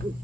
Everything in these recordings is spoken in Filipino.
Good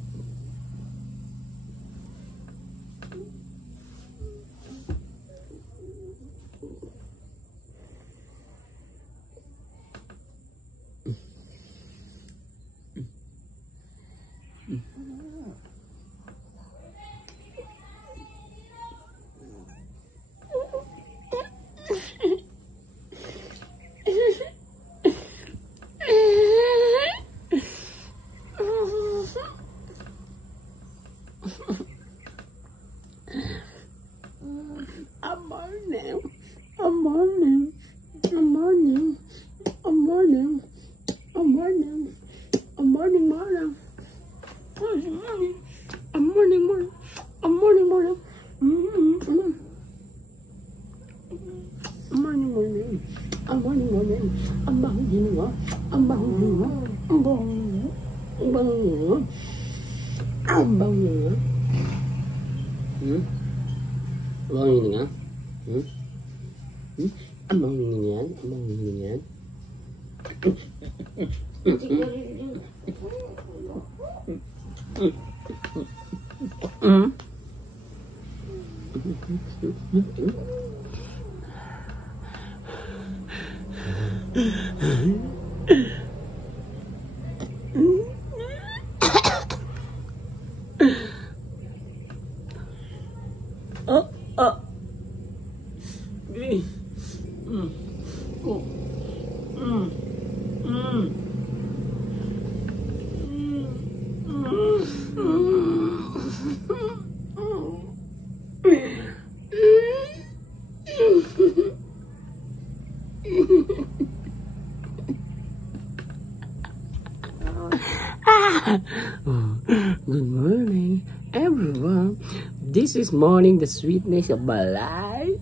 morning, everyone. This is morning, the sweetness of balay.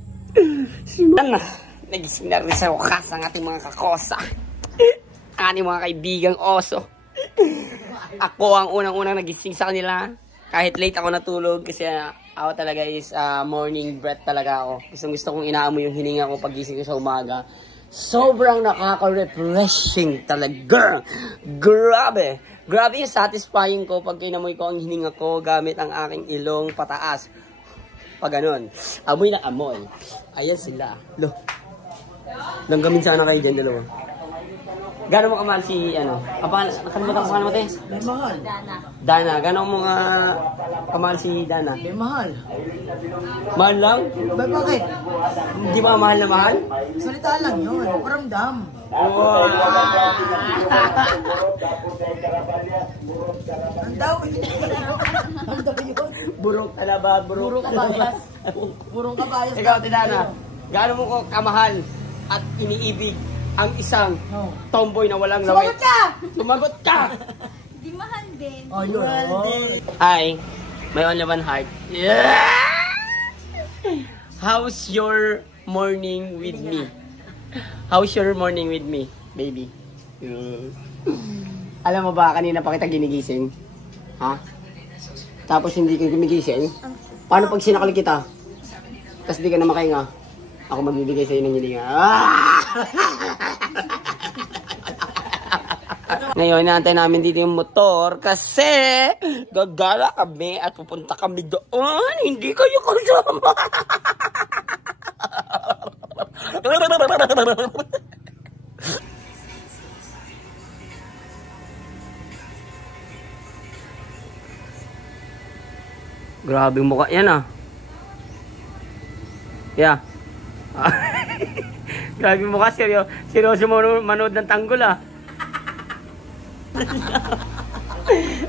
Nagising na rin sa wakas ang ating mga kakosa. Ang ating mga kaibigang oso. Ako ang unang-unang nagising sa kanila. Kahit late ako natulog kasi ako talaga is morning breath talaga ako. Gusto kong inaamoy yung hininga ko pagising ko sa umaga. Sobrang nakaka-refreshing talaga. Grabe. Grabe yung satisfying ko pag kinamoy ko ang hininga ko gamit ang aking ilong pataas. Pag ganun. Amoy na amoy. Ayan sila. Lo. Langgamin sana kayo dyan, dalawa. Gano'n mo kamahal si, nakalimutan ko mo, te? May mahal. Dana. Gano'n mo kamahal si Dana? May mahal. Mahal lang? Ba, bakit? Hindi ba mahal na mahal? Salita lang yun. Paramdam. Wow! Ang daw. Ang daw yun. Burong talabat, Burong kabayas. Burong kabayas. Ikaw, Dana. Gano'n mo ko kamahal at iniibig ang isang tomboy na walang laway. Sumagot ka! Sumagot ka! Di mahal din. Oh, yun. Hi, may only one heart. Yeah! How's your morning with me? How's your morning with me, baby? Alam mo ba, kanina pa kita ginigising? Ha? Tapos hindi ka gumigising? Paano pag sinakal kita? Tapos di ka na makahinga? Ako magbibigay sa'yo ng hilinga. Ngayon, naantay namin dito yung motor kasi gagala kami at pupunta kami doon. Hindi kayo kasama. Grabe mukha yan ah. Yeah. Grabe mukha, seryoso manood ng tanggol ah.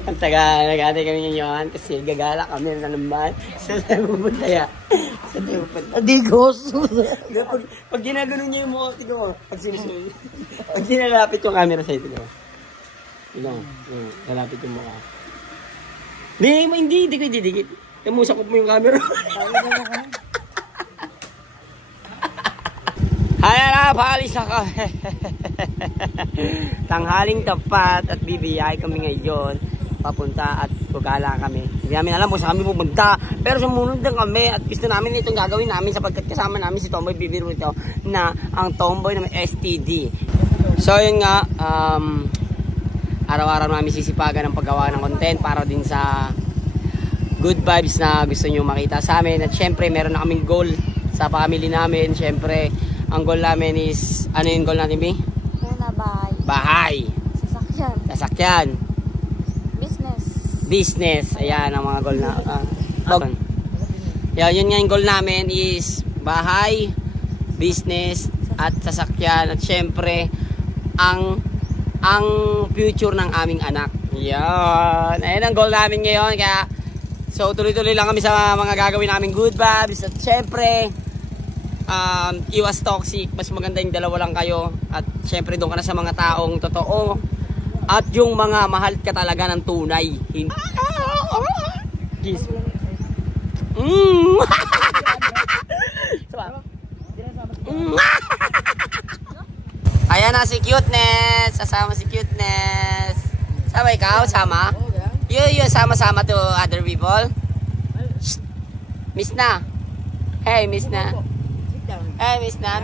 Ang taga, nag-atay kami ngayon kasi gagala kami na naman. Saan tayo pupunta ya? Saan tayo pupunta? Adigos. Pag ginagano niya yung mukha, tignan mo. Pag ginalapit yung camera sa'yo, tignan mo. Tignan mo. Lalapit yung mukha. Hindi ko didikit. Musakop mo yung camera. Ayan na, paalis ako. Tanghaling tapat at bibiyay kami ngayon. Papunta at gagala kami. Hindi namin alam kung saan kami pupunta. Pero sumunod lang kami at gusto namin itong gagawin namin sapagkat kasama namin si Tomboy Bibiro ito na ang Tomboy ng STD. So yun nga, araw-araw namin sisipagan ng paggawa ng content para din sa good vibes na gusto nyo makita sa amin. At syempre meron na kaming goal sa family namin. Syempre ang goal namin is, ano yung goal natin, B? Una, bahay. Bahay. Sasakyan. Sasakyan. Business. Business. Ayan ang mga goal na. Yun nga yung goal namin is bahay, business, at sasakyan. At syempre, ang future ng aming anak. Yan. Ayan ang goal namin ngayon. Kaya, so tuloy-tuloy lang kami sa mga gagawin namin good vibes. At syempre, iwas toxic. Mas maganda yung dalawa lang kayo. At syempre, doon ka na sa mga taong totoo. At yung mga mahal ka talaga ng tunay. Kiss. Ayan na si Cuteness. Sasama si Cuteness. Sama ikaw? Sama? Yun, sama-sama to other people. Shh. Miss na. Hey, miss na. Hey, miss na.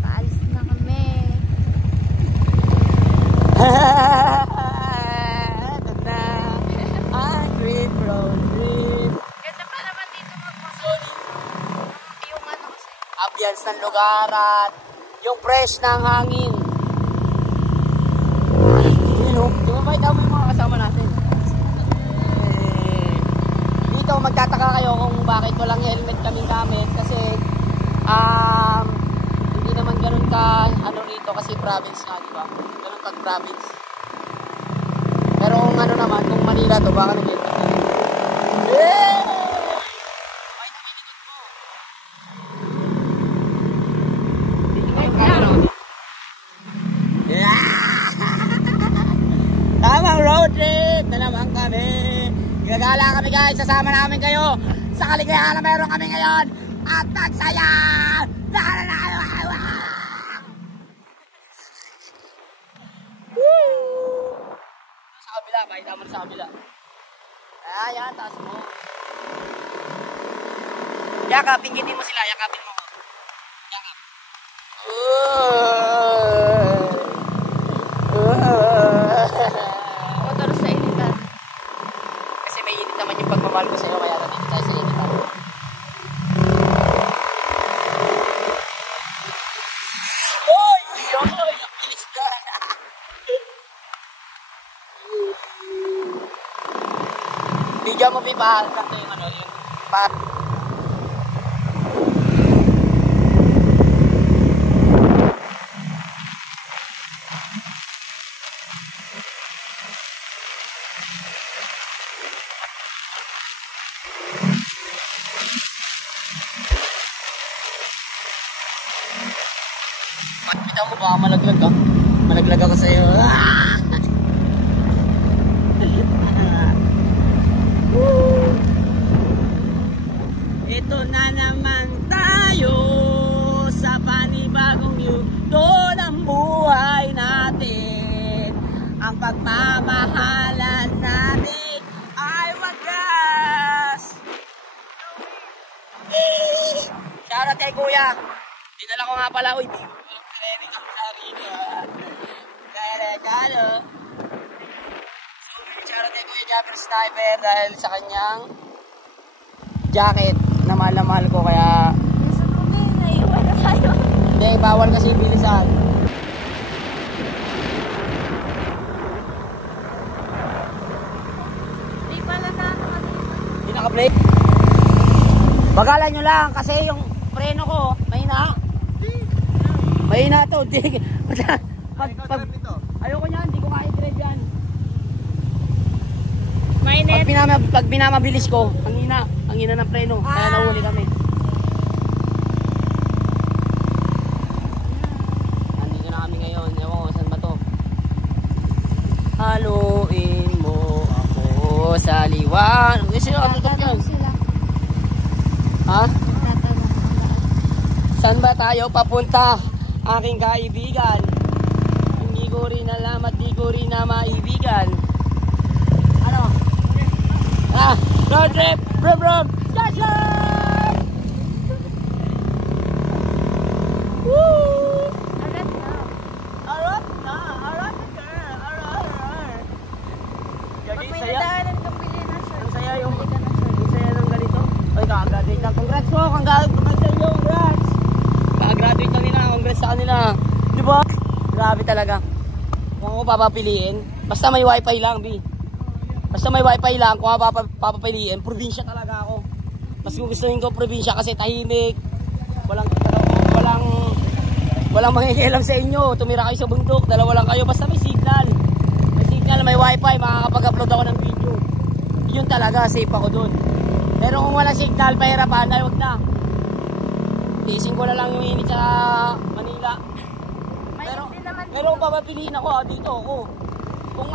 Paalis na kami. Ganda pa naman dito magpasoli. Yung ano kasi. Ambience ng lugar at yung fresh ng hangin. Di ba ba mo yung mga kasama natin? Dito magtataka kayo kung bakit walang helmet kaming gamit kasi hindi naman ganun ka ano rito kasi province nga, di ba? Ganun ka province. Pero kung ano naman, kung Manila to, baka nag-helmet ka rin. Tamang road trip na naman kami. Gagala kami guys, sasama namin kayo sa kaligayahan na meron kami ngayon. At nagsaya! Sa kabila, pakita mo sa kabila. Ayan, taas mo. Yakapin, hindi mo sila, yakapin mo. Yakap. Motor sa initan. Kasi may init naman yung pagmamahal ko sa'yo, kaya nandito tayo sa initan. Oy! Yoy! Bilis na! Bigyan mo pipahan lang ito yung ano, yung kita mo baka malaglag ka. Malaglag ako sa'yo. Ito na naman tayo sa panibagong yugto ng buhay natin. Ang pagmamahalan natin ay wagas. Shoutout kay Kuya. Dinala ko nga pala. Uy, di ko walang training ang sarili. Kaya regalo. So, shoutout kay Kuya Japper Sniper dahil sa kanyang jacket na mahal na mahal ko. Kaya Nasa kami, naiwan na tayo. hindi, bawal kasi bilisan. Di pala na naman dito. Hindi naka-play. Bagalan nyo lang kasi yung preno ko mahina. Mahina to. Ayoko niyan, hindi ko kaya i-drive yan. Mainit. Pag binamabilis ko, ang hina ng preno. Kaya nahuli kami. Nandito na kami ngayon. Ewan ko, saan ba to? Haluin mo ako sa liwan. Sino ang tutok yan? Sila. Ha? Tatanong sila. Saan ba tayo papunta? Aking kaibigan. Hindi ko rin alam at di ko rin na maibigan. Ano? Road trip! Brum brum! Station! Woo! Arat na. Arat na! Arat Di ba? Grabe talaga. Kung ako papapiliin, basta may wifi lang, B. Basta may wifi lang, kung ako papapiliin, probinsya talaga ako. Mas gugustuhin ko probinsya kasi tahimik. Walang mangingialam sa inyo. Tumira kayo sa bundok, dalawa lang kayo. Basta may signal. May signal, may wifi, makakapag-upload ako ng video. Yun talaga, safe ako dun. Pero kung wala signal, pahirapan, ay wag na. Tiisin ko na lang yung init sa Manila. Pero kung papapiliin ako, dito ako. Kung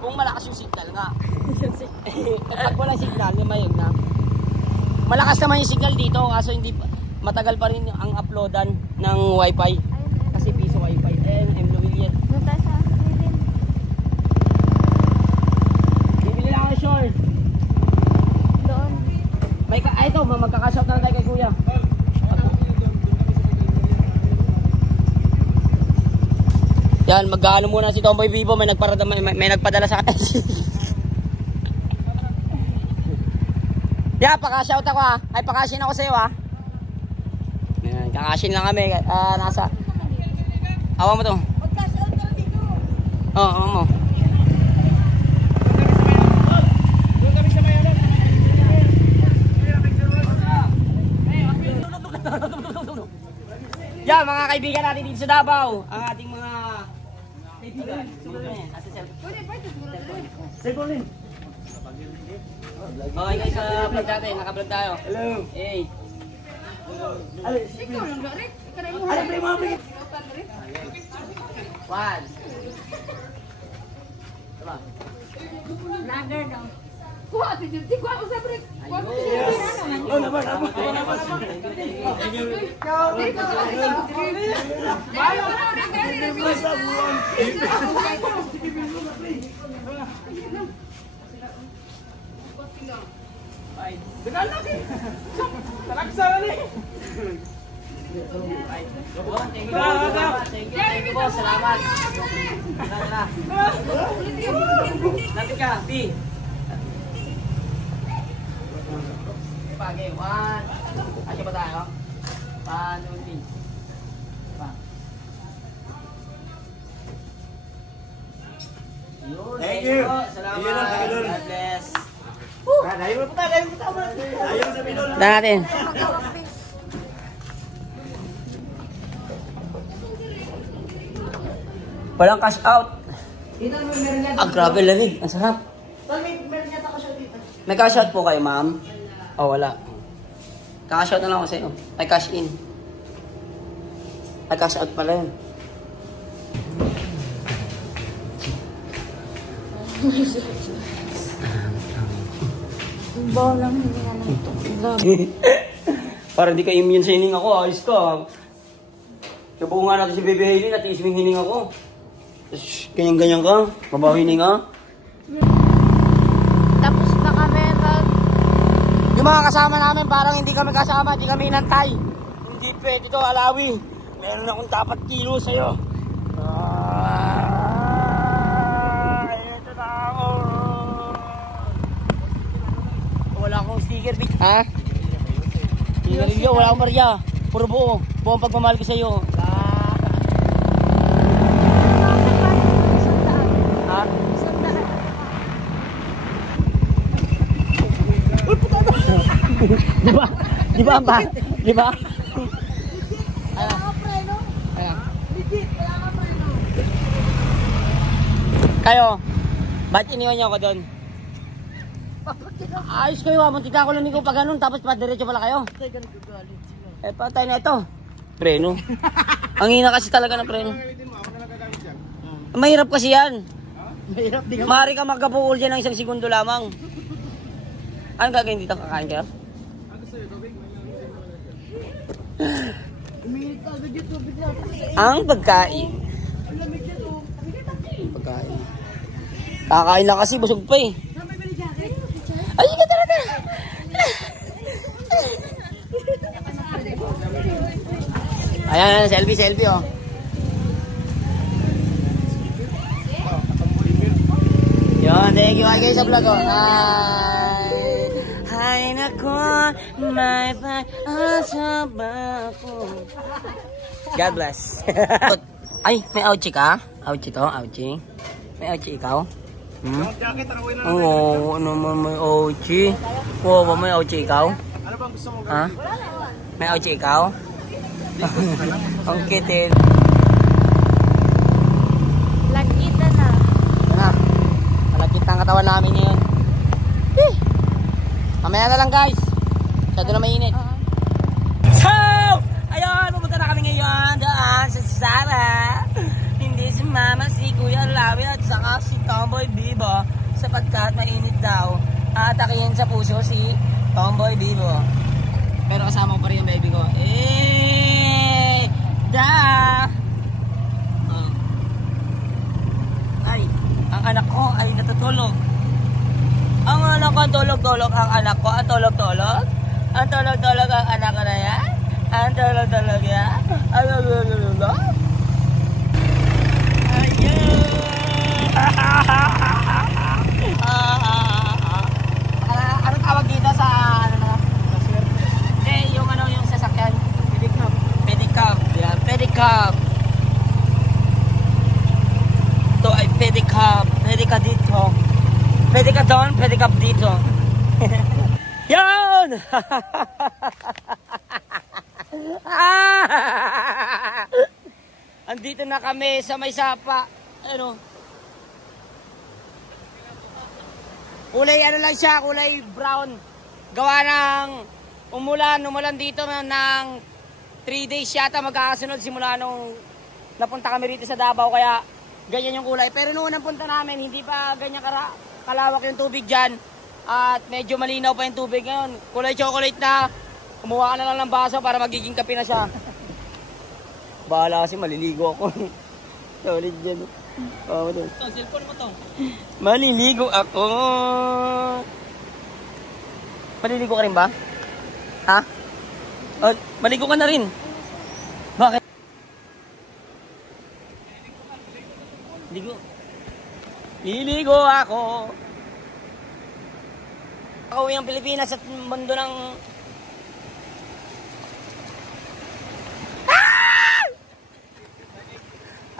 kung malakas yung signal nga. Kapag walang signal, lumayag na. Malakas naman yung signal dito, kaso hindi matagal pa rin ang uploadan ng wifi. Kasi piso wifi. M. William. Bibili lang ako short. Doon. Ito, magkakashot na tayo kay kuya. Yan, mag-ano muna si Tomboy Vivo. May nagpadala sa akin. Yeah, pakashout ako ha. Ay, pakashin ako sa'yo ha. Yan, kakashin lang kami. Nasa. Awa mo to. Oo, awa mo. Yan, mga kaibigan natin dito sa Davao. Ang ating mga kaibigan. Nasa cellphone. Okay guys, vlog natin. Naka-vlog tayo. Hello. Hey. One. Diba? Lager daw. Kuha, tijunti. Kuha ko sa break. Kuha ko Thank you po, salamat. Lapit ka, B. Pagay, 1. Asya ba tayo? 1, 2, 3. Thank you. Salamat. God bless. Dahil mo pa tayo. Ayaw sa minul. Natin. Walang cash out. Grabe lamig. Ang sarap. May cash out po kayo, ma'am? Oh, wala. Cash out na lang ako sa'yo. Ay, cash in. Ay, cash out pala yun. Bolang hindi na lang. Para hindi ka immune sa hining ako, ayos ka. Sabungan natin si Bebe Hailey, natiis mo yung hining ako. Ganyan-ganyan ka, mabaw hining ka. Tapos na kami Yung mga kasama namin, parang hindi kami kasama, hindi kami inantay. Hindi pwede to, Alawi. Meron akong dapat kilo sa'yo. Ito na ako. Wala akong sticker, bitch. Ha? Sticker, wala akong barya. Puro buo. Buong pagmamahal ko sa'yo. Ha? Diba? Diba ba? Diba? Wala ka preno. Legit, wala ka preno. Kayo, ba't iniwan niyo ako doon? Ayos kayo ha, muntika ko lang ko pa ganun, tapos padiretso pala kayo. Eh, patay na ito. Preno. Ang hina kasi talaga ng preno. Mahirap kasi yan. Maaari ka magkapuul dyan ng 1 segundo lamang. Anong gagawin dito? Kakain kayo? Ang pagkain. Pagkain. Kakain lang kasi, busog pa eh. Ay, tara. Ayan, selfie oh. Yun, thank you guys sa vlog oh. Hay nako, may pag-asa ba ako? God bless. Ay, may ouchie ka? Ouchie to? Ouchie? May ouchie ikaw? Hmm? Oo, ano naman may ouchie? Oo, may ouchie ikaw? Ano bang gusto mo? Ha? May ouchie ikaw? Ang kitin. Lagkita na. Ano? Malagkit na ang katawan namin ngayon. Mamaya na lang guys. Masyado na mainit. So, ayun, pupunta na kami ngayon daan sa Sara. Hindi si Mama, si Kuya Lawi at saka si Tomboy Bibo sapagkat mainit daw. Atakihin sa puso si Tomboy Bibo. Pero kasama ko pa rin yung baby ko. Ay, ang anak ko ay natutulog. Ang anak ko tulog-tulog, ang anak ko ang tulog-tulog. Ang tulog-tulog ang anak ko na yan. Ang tulog-tulog yan. Ang tulog-tulog. Anong tawag dito sa ano na? Hindi, yung ano yung sasakyan. Pedicab. Pedicab. Yan, pedicab. Ito ay pedicab. Pedicab dito. Pedicab doon, pedicab dito. Yan! Andito na kami sa may sapa. Ano? Kulay ano lang siya, kulay brown. Gawa ng umulan dito ng 3 days yata magkakasunod simula nung napunta kami rito sa Davao, kaya ganyan yung kulay. Pero noong unang punta namin, hindi pa ganyan kalawak yung tubig dyan. At medyo malinaw pa yung tubig ngayon. Kulay chocolate na. Kumuha ka na lang ng baso para magiging kape na siya. Bahala kasi maliligo ako. Solid dyan. Oh, cellphone mo to. Maliligo ako. Maliligo ka rin ba? Ha? Oh, maligo ka na rin. Bakit? Liligo ako. Ako yung Pilipinas at mundo ng... Ah!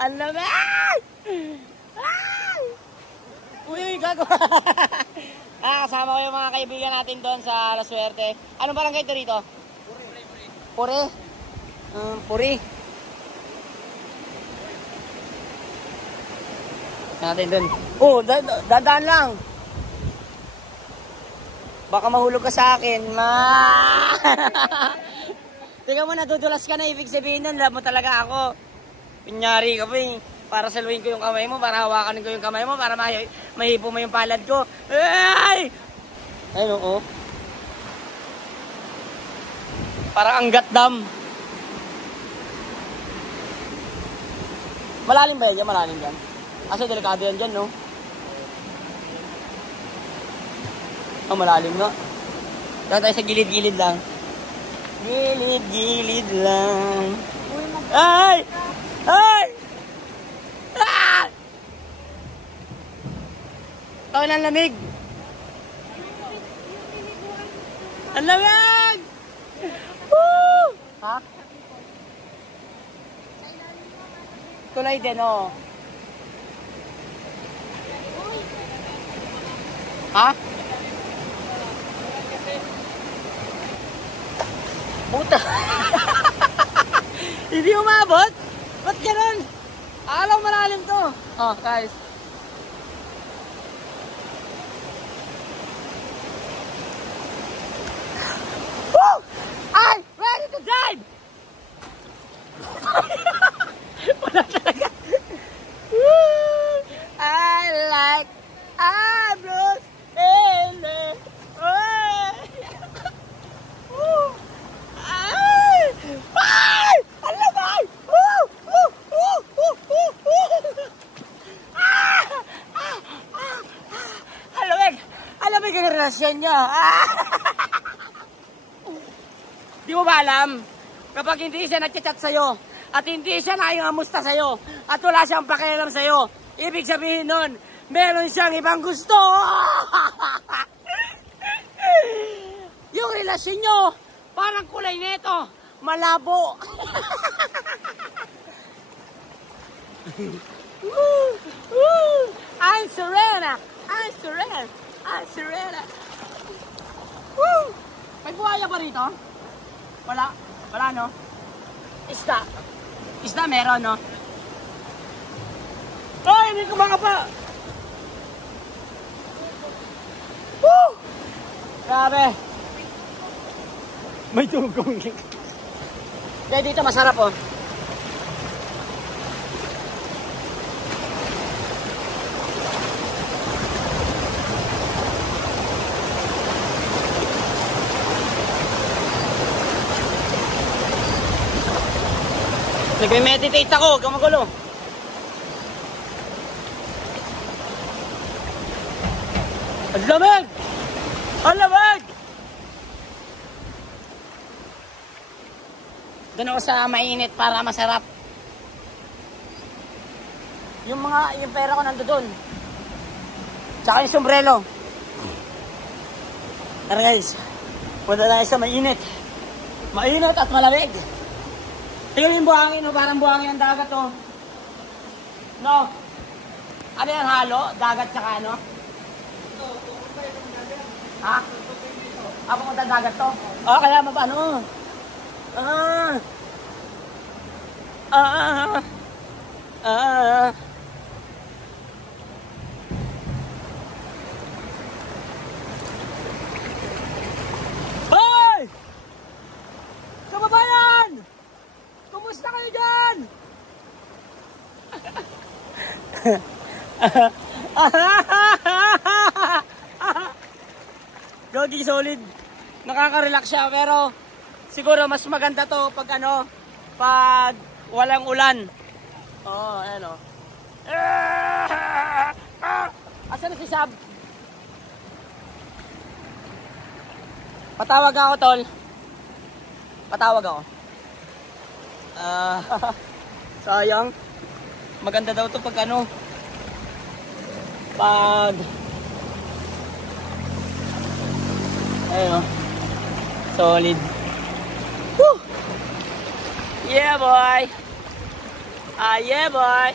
Ang lamig! Ah! Uy, gago! Kasama ko yung mga kaibigan natin doon sa La Suerte. Anong barangay ito rito? Puri. Puri. Natin doon. Oh, dadaan lang. Baka mahulog ka sa akin, Tingnan mo, nadudulas ka na. Ibig sabihin nun, love mo talaga ako. Pinyari ka pa eh. Para saluhin ko yung kamay mo, para hawakan ko yung kamay mo, para mahipo mo yung palad ko. Ay! Ayun, oo. Para anggat dam. Malalim ba yan? Malalim yan. Kasi delikado yan dyan, no? Oh, malalim nga. Saka tayo sa gilid-gilid lang. Gilid-gilid lang. Ay! Ay! Ah! Taon ang lamig. Ang lamig! Woo! Ha? Tulay din, oh. Ha? Puta. Hindi umabot? Ba't ganun? Alam malalim to. Oh, guys. Woo! I'm ready to dive! Wala talaga. Woo! I like Bruce Willis. Woo! Ay! Ay! Alam ba? Woo! Woo! Woo! Woo! Woo! Woo! Alamig! Alamig ang relasyon niya. Di mo ba alam? Kapag hindi siya nagchat-chat sa'yo at hindi siya nakingamusta sa'yo at wala siyang pakialam sa'yo, ibig sabihin nun, meron siyang ibang gusto. Yung relasyon nyo, parang kulay nito, malabo. Woo! Woo! I'm Serena! I'm Serena! I'm Serena! Woo! May buhaya ba rito? Wala? Wala, no? Isda. Isda meron, no? Ay, hindi ko makapa! Woo! Grabe! May tugong. Kaya dito masarap, oh. Nagme-meditate ako, kamagulo. Ang lamig! Ang lamig! Doon ako sa mainit para masarap. Yung pera ko nandoon. Tsaka yung sombrero. Tara guys, punta tayo sa mainit. Mainit at malamig. Tingnan yung buhangin, no? Parang buhangin ang dagat, oh. No? Ano yan, halo? Dagat tsaka ano? Ha? Pumunta dagat to? Oh, kaya mapano? Hoy! Kababayan! Kumusta kayo dyan? Gogi solid. Nakaka-relax siya pero siguro mas maganda to pag pag walang ulan. Oh, ayan oh. Asan na si Sab? Patawag ako, tol. Patawag ako. Sayang. Maganda daw to pag pag ayun oh. Solid. Woo! Yeah boy. Yeah boy.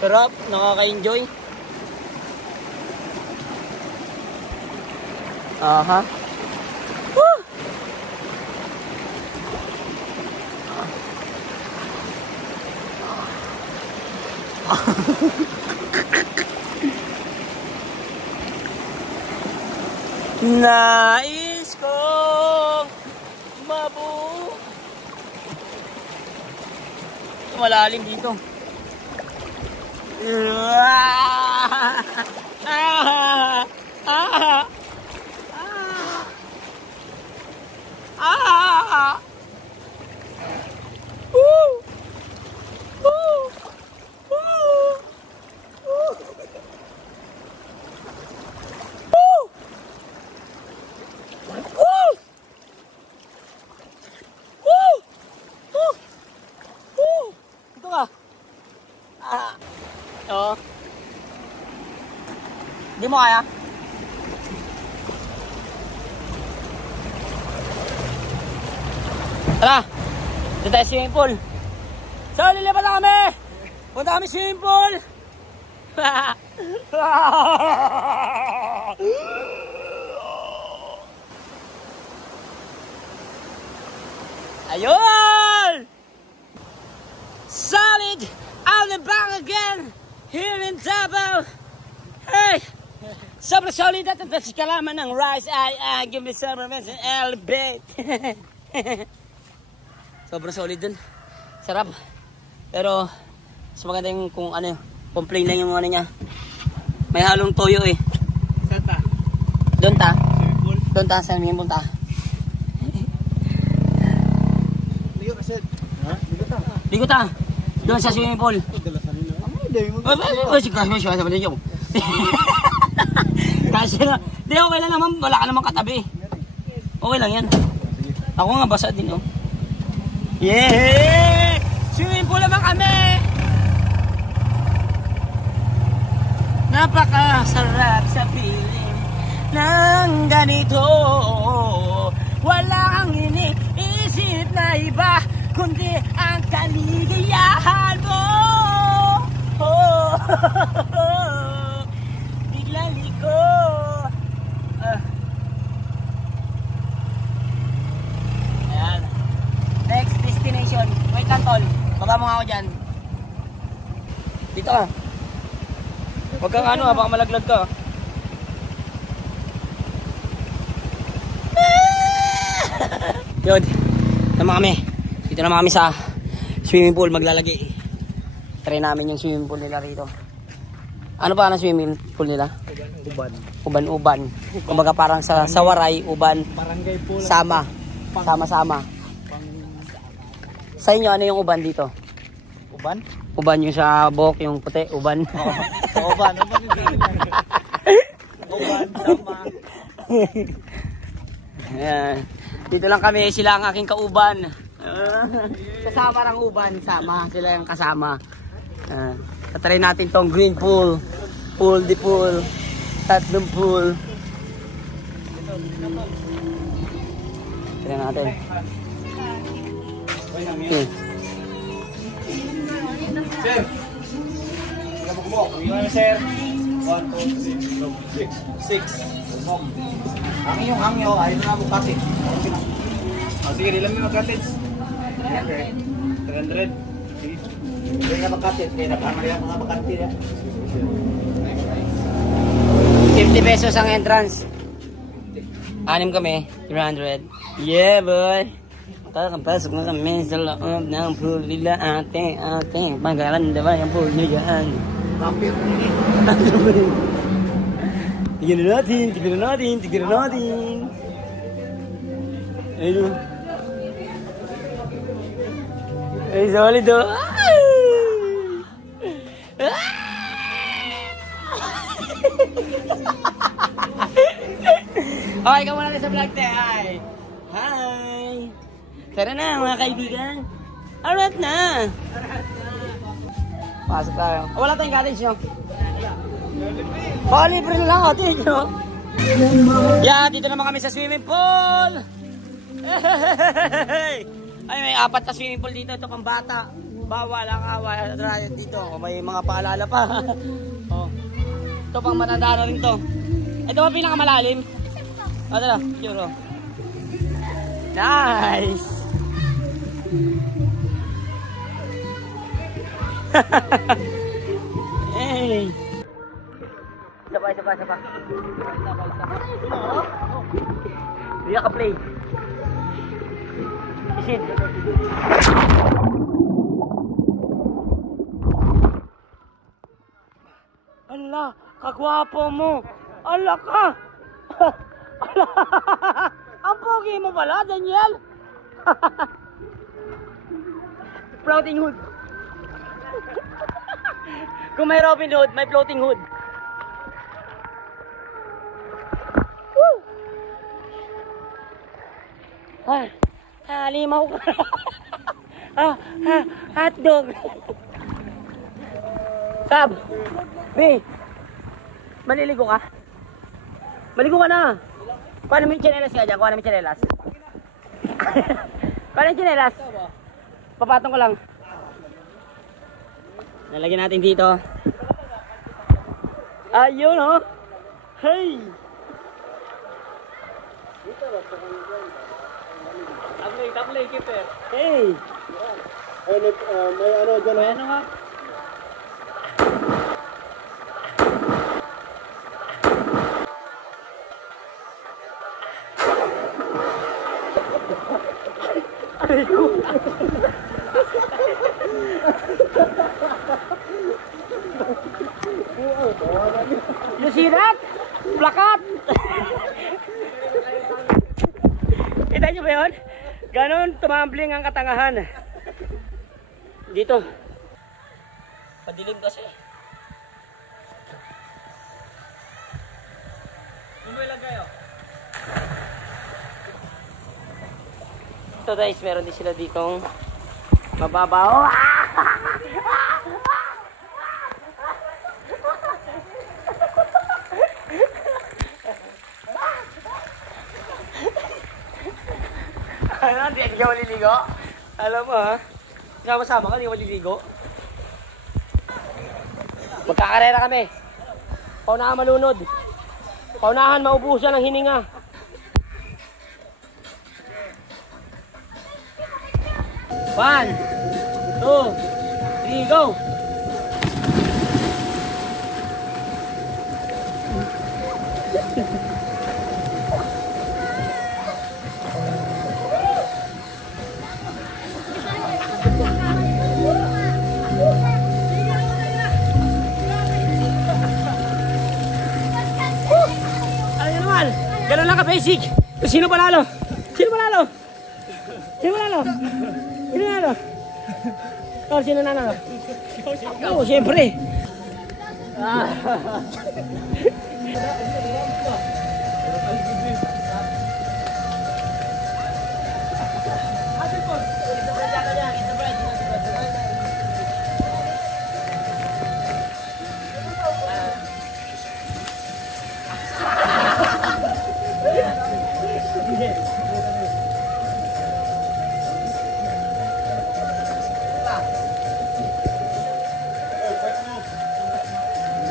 Sarap, nakaka-enjoy. Aha. Woo! Nais kong mabuo. Malalim dito. Ito ka. Oo. Di mo kaya? Tara! Dito tayo swimming pool. So, lilipat na kami! Punta kami swimming pool! Ayun! Solid! On the back again! Here in Davao! Hey! Sobrang solid at ang kalaman ng rice ay give me some revenge and elevate. Sobrang solid dun. Sarap. Pero mas maganda yung kung complain lang yung niya. May halong toyo eh. Saan ta? Doon ta. Swimming pool? Doon ta sa swimming pool ta. Ligo kasi. Ha? Ligo ta? Ligo ta. Doon sa swimming pool. Dalasan nila. Dami mo. Si Crash mo siya sa niyo. Kasi na. Di okay lang naman. Wala ka naman katabi. Okay lang yan. Ako nga basa din oh. Yeah! Swimming pool naman kami! Napakasarap sa piling ng ganito. Wala kang iniisip na iba. kundi ang kaligayahan mo. Oh, biglang liko. Ayan. Next destination. Wait lang, tol. Baba mo nga ako dyan. Dito ka. Huwag kang ano, baka malaglag ka. Yun. Naman kami. Dito naman kami sa swimming pool maglalagay. Try namin yung swimming pool nila rito. Ano pa ang swimming pool nila? Uban-uban. Kumbaga parang sa Waray, uban. Barangay pool. Sama. Sama-sama. Sa inyo, ano yung uban dito? Uban? Uban yung sa buhok, yung puti, uban. Uban. Uban, sama. Ayan. Dito lang kami, sila ang aking kauban. Kasama ng uban, sama. Sila yung kasama. Tatry natin tong green pool. Pool di pool. Tatlong pool. Try natin. Okay. Sir. Sir. 1, 2, 3, 6. Hangyo, ayun na mo kasi. Sige, ilan mo mag-cottage? 300. Hindi na mag-cottage, kaya nakamaya mga mag-cottage. 50 pesos ang entrance. 6 kami, 300. Yeah, boy. Kakapasok na kami sa loob ng pool nila ating pagkalan, diba yung pool nyo dyan? Kapit. Tignan natin. Ayun. Ay, solid o. Okay, ikaw muna sa vlog tayo. Hi! Tara na mga kaibigan. Alright na. Pasok tayo. Wala tayong cottage nyo. Libre na lang cottage nyo. Yeah, dito naman kami sa swimming pool. Ay, may 4 na swimming pool dito. Ito pang bata. Bawal ang awal dito. O, may mga paalala pa. Oh. Ito pang matanda na rin to. Ito pa pinakamalalim. O, tala. Picture. Nice. Hey. Sabay. Hindi ka-play. Isid. Ala, kagwapo mo. Ala ka. Ala. Ang pogi mo pala, Daniel. Floating hood. Kung may Robin Hood, may floating hood. Woo! Limaw ka. Hotdog. Sab. B. Maliligo ka? Maligo ka na. Paano mo yung chinelas ka dyan? Kuha namin chinelas. Paano yung chinelas? Papatong ko lang. Nalagyan natin dito. Ayun oh. Hey. Tablay, keeper. Hey. May ano dyan. May ano nga? Lusirat! Plakat! Kita nyo ba yun? Ganon tumambling ang katangahan. Dito. Padilim kasi. Bumila kayo. Ito guys, meron din sila ditong mababaw. Ano, hindi ka maliligo? Alam mo ha, sama-sama ka, hindi ka maliligo. Magkakarera kami. Paunahan malunod. Paunahan maubusan ng hininga. One, 2, 3, go! Ganun lang ka-basic. Sino panalo? Sino panalo? Sino panalo? Sino panalo? Oh, sino nanalo? Oo, siyempre.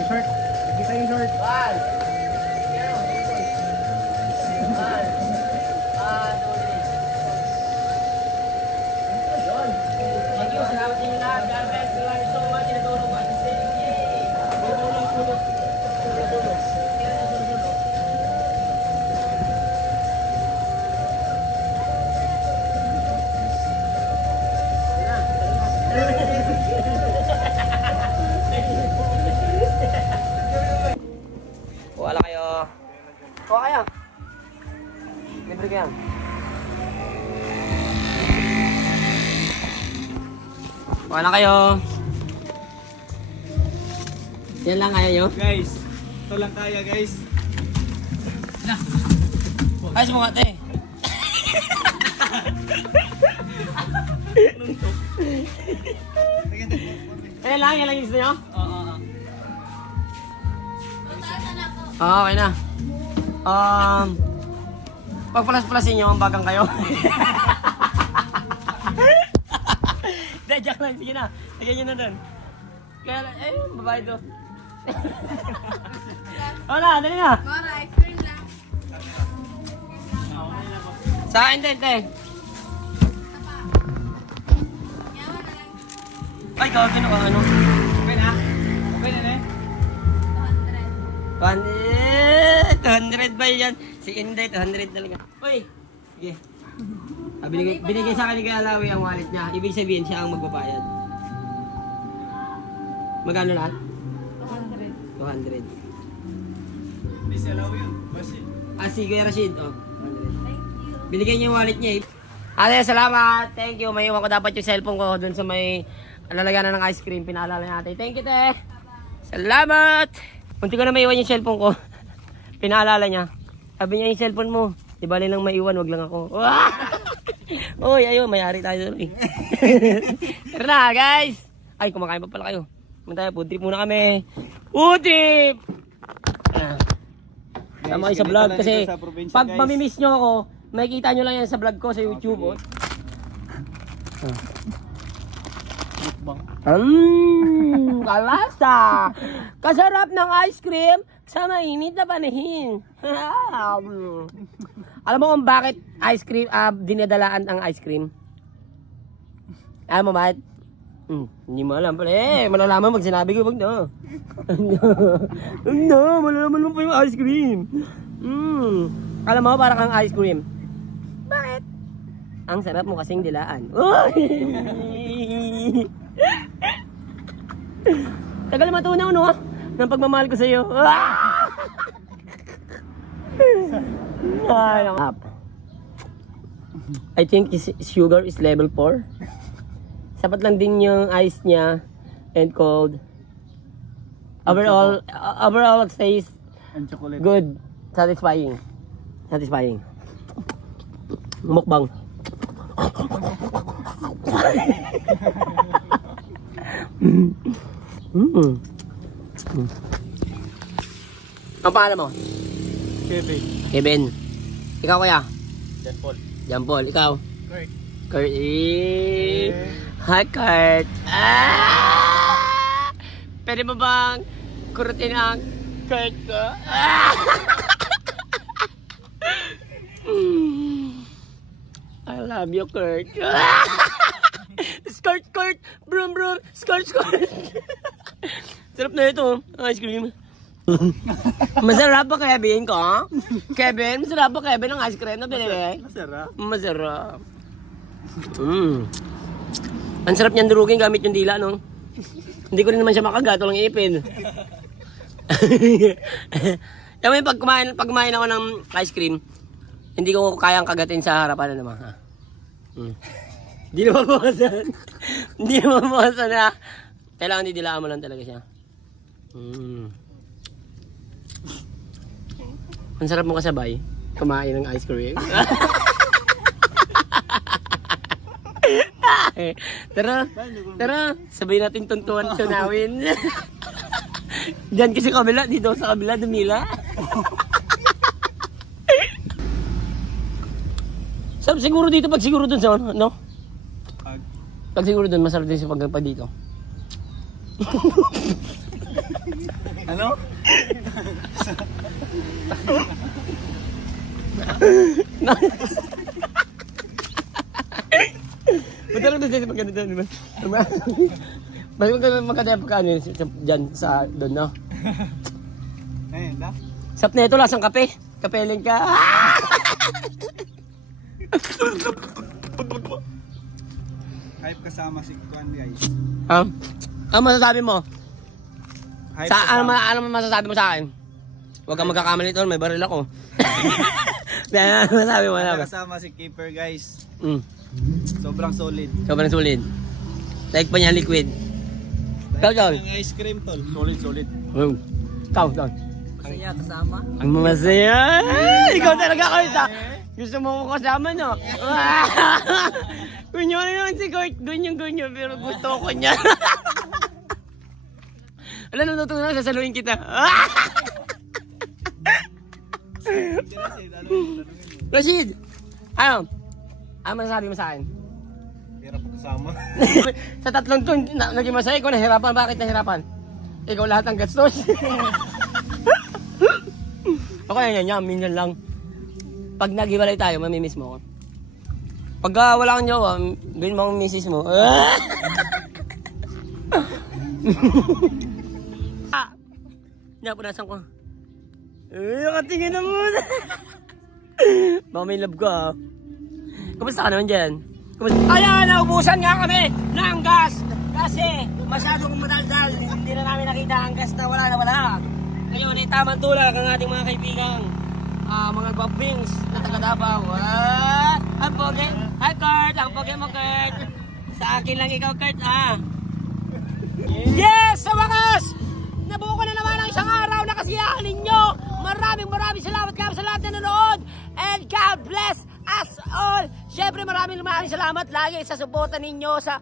Short. Kita yung short. Thank you. Salamat sa inyo lahat. God bless you so much. Tinatulong ko. Tulong. Wala kayo. Kuha kaya. Libre kayo. Wala kayo. Yan lang kaya nyo. Guys, ito lang kaya guys. Ayos mo nga ate. Yan lang yung gusto nyo? Okay na. Pagpalas-palasin nyo ang bagang kayo. Joke lang, sige na. Lagyan nyo na dun. Kaya, babae to. Wala, dali na. Mara, ice cream lang. Sa akin din, te. Ay, gawin ko ano. Okay na? Okay na eh? 200 ba yan? Si Inday, 200 talaga. Uy! Sige. Binigay sa akin ni Kuya Alawi ang wallet niya. Ibig sabihin siya ang magbabayad. Magkano lahat? 200. Hindi siya law yun. Basi. Si Kuya Rashid. 200. Binigay niya yung wallet niya eh. Ate, salamat. Thank you. May iwan ko dapat yung cellphone ko dun sa may lalagyan ng ice cream. Pinaalala natin. Thank you, te. Salamat. Munti ko na maiwan yung cellphone ko. Pinaalala niya. Sabi niya yung cellphone mo. Di bali lang maiwan, wag lang ako. Uy, ayun, mayari tayo. Tara na, guys. Ay, kumakain pa pala kayo. Food trip muna kami. Food trip! Tama kayo sa vlog kasi pag mamimiss nyo ako, makikita nyo lang yan sa vlog ko sa YouTube. Kalasa! Kasarap ng ice cream sa mainit na panahon. Alam mo kung bakit ice cream, dinadalaan ang ice cream? Alam mo bakit? Hindi mo alam pala malalaman pag sinabi ko, wag na. Malalaman mo pa yung ice cream. Alam mo, parang ang ice cream. Bakit? Ang sarap mo kasing dilaan. Tagal matunaw, no? Ng pagmamahal ko sa'yo. I think sugar is level 4. Sapat lang din yung ice niya and cold. Overall it stays good. Satisfying. Mukbang. Ang pangalan mo? Kevin. Kevin. Ikaw kuya? Jan Paul. Jan Paul. Ikaw? Kurt. Kurt. Hi, Kurt. Pwede mo bang kurutin ang Kurt ko? I love you, Kurt. Skirt, Kurt. Brum, brum. Skirt, skirt. Sarap na ito. Ice cream. Masarap ba, Kevin, ko? Kevin, masarap ba, Kevin, ang ice cream na binili? Masarap. Masarap. Ang sarap niyan durugin gamit yung dila, no? Hindi ko rin naman siya makagat, walang ipin. Kaya pag kumain ako ng ice cream, hindi ko kayang kagatin sa harapan na naman. Ha? Hindi naman mawasan. Hindi naman mawasan na. Kailangan didilaan mo lang talaga siya. Ang sarap mo kasabay. Kumain ng ice cream. Tara, sabay natin tuntuan tunawin. Diyan kasi kabila, dito sa kabila, dumila. Siguro dito, pag siguro dun sa ano? Pag siguro dun, masarap din sa pagpag dito. Ano? Masarap din sa pagkanda dun, diba? Magkanda yung pagkano dyan sa dun, no? Ayun na. Sap na ito, lasang kape. Kapeling ka. Hype kasama si Kuan, guys. Ano masasabi mo? Hype Ano masasabi mo sa akin? Huwag kang magkakamali ito, may baril ako. Ano masasabi mo? Hype kasama si Keeper, guys. Sobrang solid. Sobrang solid. Like pa niya liquid. Ikaw, John. Ang ice cream, tol. Solid. Ikaw, John. Masaya kasama. Ang masaya. Ikaw talaga, Kurt. Gusto mo ko kasama, no? Ganyan naman si Kurt. Ganyan. Pero gusto ko niya. Wala nang natutunan, sasaluhin kita. Rashid! Ano masasabi mo sa akin? Hirap kasama. Sa tatlong to, naging masaya ko, nahirapan. Bakit nahirapan? Ikaw lahat ng gastos. Ako yan, minsan lang. Pag naghiwalay tayo, mamimiss mo ako. Pag wala kang jowa, gawin mo ang misis mo. Napunasan ko. Nakatingin na muna. Baka may love ko, ha. Kumusta ka naman dyan? Ayan, naubusan nga kami ng gas. Kasi masyadong madaldal. Hindi na namin nakita ang gas na wala. Ngayon ay tamang tulak ang ating mga kaibigang mga guwapings na taga-Davao. Ang pogi. Hi, Kurt. Ang pogi mo, Kurt. Sa akin lang ikaw, Kurt, Yes! Sa wakas! Nabuo ko na naman ang isang araw na kasiyahan ninyo. Maraming salamat kayo sa lahat na nanood. And God bless us all. Siyempre maraming salamat lagi sa suporta ninyo sa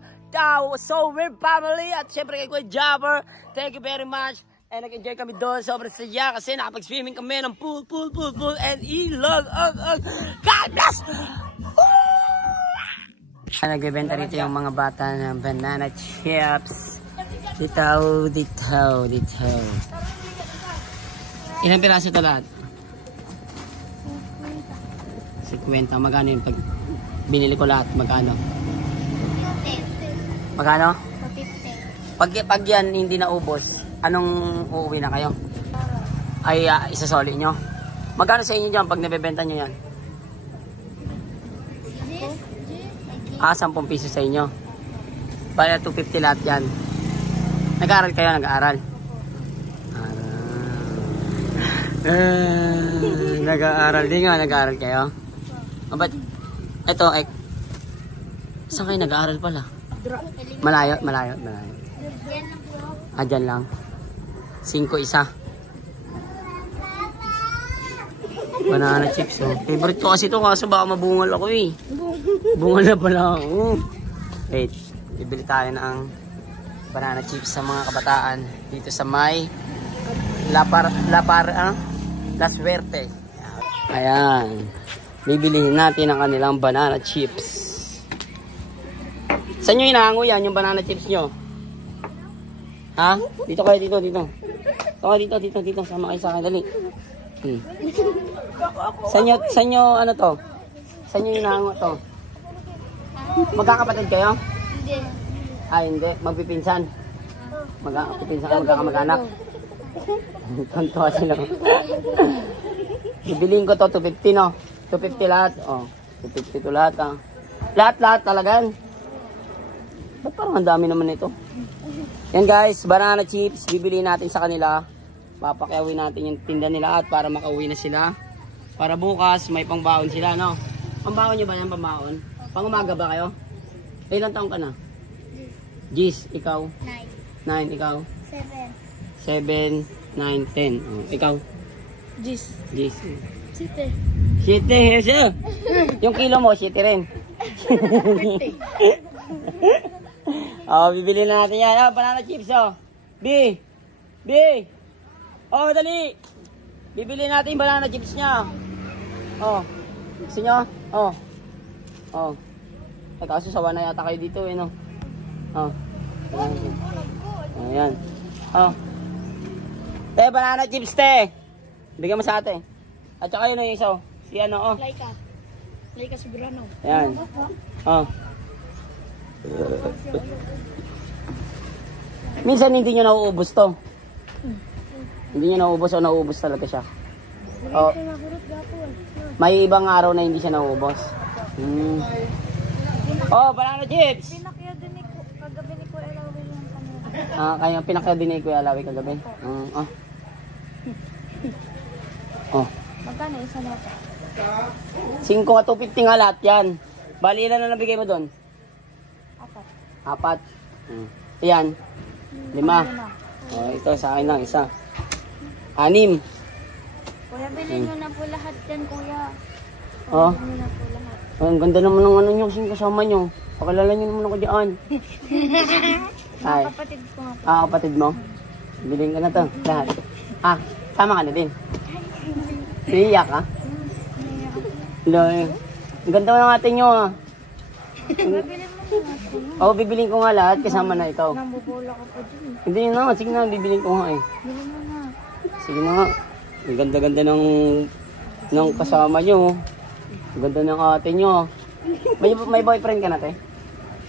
So Weird Family. At siyempre kay Kuya Jabber. Thank you very much. And nag-enjoy kami doon. Sobrang saya kasi nakapag-swimming kami ng pool. And ilog. God bless! Nag-ibenta rito yung mga bata ng banana chips. Dito. Ilang piraso ito lahat? 50. Magkano yung pag binili ko lahat? Magkano? Magkano? 50. Pag yan hindi naubos, anong uuwi na kayo? Ay isasoli nyo? Magkano sa inyo dyan pag nabebenta nyo yan? 10 piso sa inyo. Baya 250 lahat yan. Nag-aaral kayo? Nag-aaral? Nag-aaral din nga. Nag-aaral kayo? Ba't? Ito, saan kayo nag-aaral pala? Malayo. Dyan lang. 5 isa. Banana chips, oh. Favorite ko kasi ito kaso baka mabungal ako, eh. Bungal na pala ako. Wait, bibili tayo ng banana chips sa mga kabataan dito sa may La Suerte. Ayan. Bibilihin natin ang kanilang banana chips. Saan nyo inaango yan, yung banana chips nyo? Ha? Dito kayo, dito. Dito. Sama kayo sa akin, dali. Saan nyo, ano to? Saan nyo inaango to? Magkakapatid kayo? Hindi. Ah, hindi. Magpipinsan. Magkakamag-anak. Tonto sila. Bibiliin ko to, 250 no? 250 lahat. Oh, 250 to lahat ah. Lahat talaga. Ba't parang ang dami naman ito? Yan guys, banana chips. Bibili natin sa kanila. Papakyawin natin yung tinda nila at para makauwi na sila. Para bukas may pangbaon sila, no? Pangbaon nyo ba yan, pangbaon? Pangumaga ba kayo? Ilang taong ka na? Gis, ikaw? 9, ikaw? 7, 9, 10. Oh, ikaw? Jis. 7. 7. Yung kilo mo, 7 rin. Oh, bibili na natin yan. Oh, banana chips, oh. B. Oh, dali. Bibili natin yung banana chips niya. Oh. Gusto nyo? Oh. Ay, kaso sawa na yata kayo dito, eh, no? Oh. Ayan. Oh. Te, banana chips, te. Bigyan mo sa ate. At saka yun yung isa, oh. Si ano, oh. Laika Sobrano. Ayan. Oh. Minsan hindi nyo nauubos to. Hindi nyo nauubos o nauubos talaga siya. Oh. May ibang araw na hindi siya nauubos. Oh, banana chips! Pinakya din ni kagabi ni Kuya Alawi yung kanila. Ah, kaya pinakya din ni Kuya Alawi kagabi. Oh. Magkano isa na ito? 5 at 250 nga lahat yan. Bali, ilan na nabigay mo doon? 4. Yan. 5. Oh, ito sa akin lang, isa. 6. Kuya, bilhin nyo na po lahat yan, Kuya. Oh. Bilhin nyo na po lahat. Ang ganda naman ng ano nyo, kasing kasama nyo. Pakilala nyo naman ako diyan. Ay. Kapatid ko nga po. Ah, kapatid mo? Bilhin ka na to, lahat. Ah, sama ka na din. Iiyak ka? Loy. Ang ganda ng atin nyo ah. Bibili mo na ito. Oo, bibiling ko nga lahat kasama na ikaw. Nambubola ko pa dyan. Hindi na, sige na, bibiling ko nga eh. Bilhin mo na. Sige na nga. Ang ganda-ganda ng kasama nyo. Ang ganda ng ate nyo. May boyfriend ka na, te?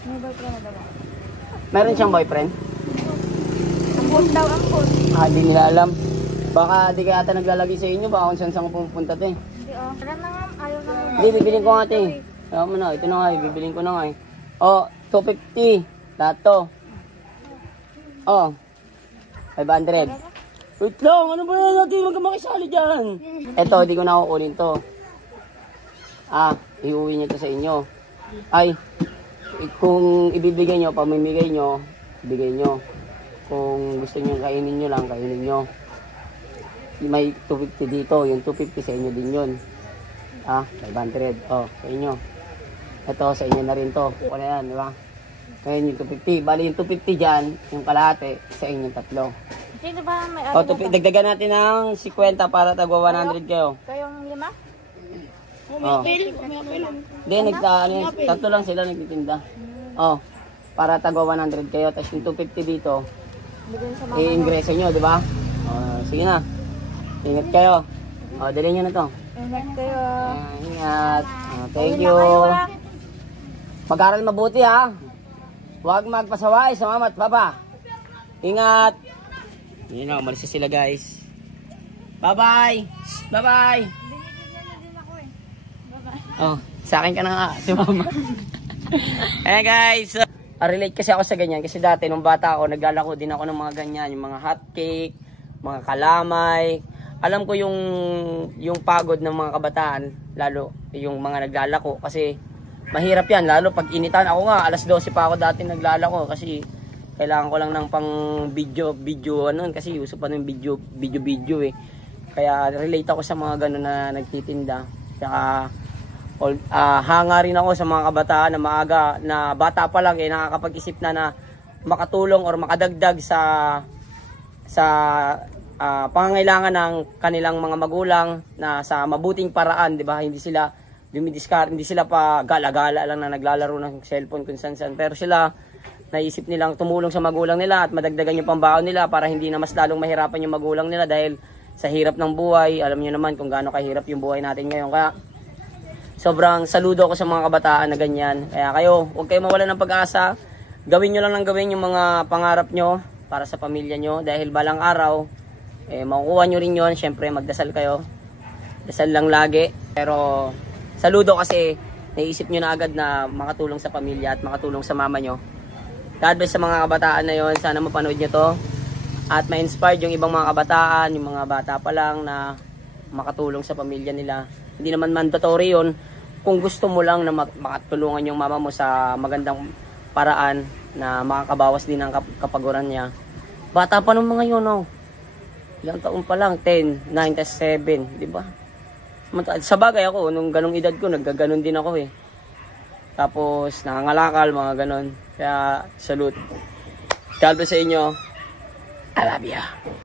May boyfriend na daw. Meron siyang boyfriend? Ambon daw, ambon. Ah, di nila alam. Baka di ka ata naglalagay sa inyo, baka kung saan saan ko pupunta, te. Hindi ah. Tara na nga, ayaw na nga. Hindi, bibiling ko nga, te. Ayaw mo na, ito na nga, bibiling ko na nga eh. Oh, 250. Lahat to. Oh, 500. Wait lang, ano ba yan natin? Huwag ka makisali dyan. Eto, di ko na kukunin to. Ah, iuwi niyo to sa inyo. Ay, kung ibibigay nyo, pamimigay nyo, bigay nyo. Kung gusto nyo kainin nyo lang, kainin nyo. May 250 dito, yung 250 sa inyo din yun. Ah, 500. Oh, sa inyo. Ito, sa inyo na rin to. Ano yan, di ba? Ngayon yung 250. Bali yung 250 dyan, yung kalahati, sa inyong 3. Sino ba may Oh, dagdagan natin ng 50 para tagwa 100 kayo. Kayong 5? Oh. Hindi, tatlo lang sila nagtitinda. Oh, para tagwa 100 kayo. Tapos yung 250 dito, Bigyan sa mga. i-ingreso nyo, di ba? Oh, sige na. Ingat kayo. Oh, dali nyo na to. Ingat kayo. Ingat. Oh, thank Uwi na you. kayo, ah. Mag-aral mabuti ha. Huwag magpasaway sa mama at papa. Ingat. Yun na, umalis na sila guys. Bye-bye. Bye-bye. Binibigyan na din ako eh. Bye-bye. Oh, sa akin ka na nga, si mama. Ayan guys. Relate kasi ako sa ganyan. Kasi dati nung bata ako, naglalako din ako ng mga ganyan. Yung mga hotcake, mga kalamay. Alam ko yung pagod ng mga kabataan. Lalo yung mga naglalako. Kasi mahirap yan. Lalo pag initan. Ako nga, alas 12 pa ako dati naglalako. Kasi kailangan ko lang ng pang video ano. Kasi uso pa ng video eh. Kaya relate ako sa mga gano'n na nagtitinda. Tsaka hanga rin ako sa mga kabataan na maaga, na bata pa lang nakakapag-isip na makatulong or makadagdag sa pangangailangan ng kanilang mga magulang na sa mabuting paraan, 'di ba? Hindi sila hindi sila pa gala-gala lang na naglalaro ng cellphone kung saan-saan. Pero sila, naisip nilang tumulong sa magulang nila at madagdagan yung pambaon nila para hindi na mas lalong mahirapan yung magulang nila dahil sa hirap ng buhay. Alam niyo naman kung gaano kahirap yung buhay natin ngayon. Kaya sobrang saludo ako sa mga kabataan na ganyan. Kaya kayo, huwag kayo mawala ng pag-asa. Gawin nyo lang ng gawin yung mga pangarap nyo para sa pamilya nyo. Dahil balang araw, makukuha nyo rin yun. Siyempre, magdasal kayo. Dasal lang lagi. Pero saludo kasi naisip nyo na agad na makatulong sa pamilya at makatulong sa mama nyo. God bless sa mga kabataan na yon. Sana mapanood nyo to. At ma-inspired yung ibang mga kabataan, yung mga bata pa lang na makatulong sa pamilya nila. Hindi naman mandatory yun. Kung gusto mo lang na makatulungan yung mama mo sa magandang paraan na makakabawas din ang kapaguran niya. Bata pa nung mga yun, oh. Ilang taon pa lang, 10, 9, 7, di ba? Sa bagay ako, nung ganong edad ko, naggaganon din ako eh. Tapos, nangangalakal, mga ganon. Kaya, salute. God bless sa inyo. I love you.